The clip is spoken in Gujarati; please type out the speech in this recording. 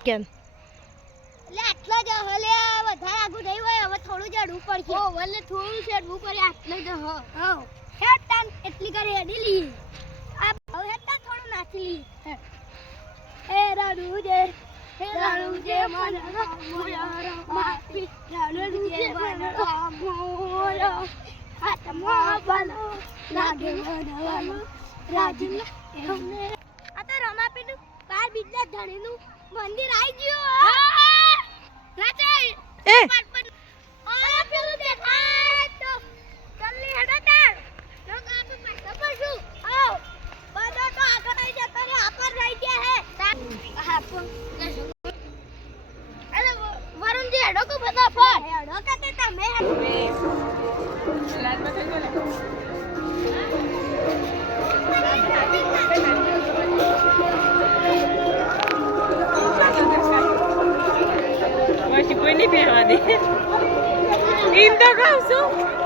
કેમ એટલે આટલા જ હલે વધારે આગું નહીં હોય હવે થોડું જડવું પડશે ઓ વલે થોડું ચડવું પડે આટલે જ હા હેડ તાન એટલી કરી હેડી લી આ હવે હેડ તાન થોડું નાખી લી એ રાડુજે મન મોરા માપી રાડુજે મન મોરા હાથમાં બાલો લાગે વનવાલો રાજન એમને આ તો રમાપીનું બાર બીજના ધણીનું મંદિર આવી ગયું રાચા એ આ પેલું દેખાય તો જલ્દી હેડો તાર લોક આપે પૈસા પર શું આવ બધો તો આગળ આવી જતો રે આપર રહી ગયા હે હા પણ અરે વરુણજી હેડો કો ફટાફટ હેડો કે તમે લાલ માં થઈ ગયો ને કોઈ નહીં પહેરવા દે એમ તો કહું છું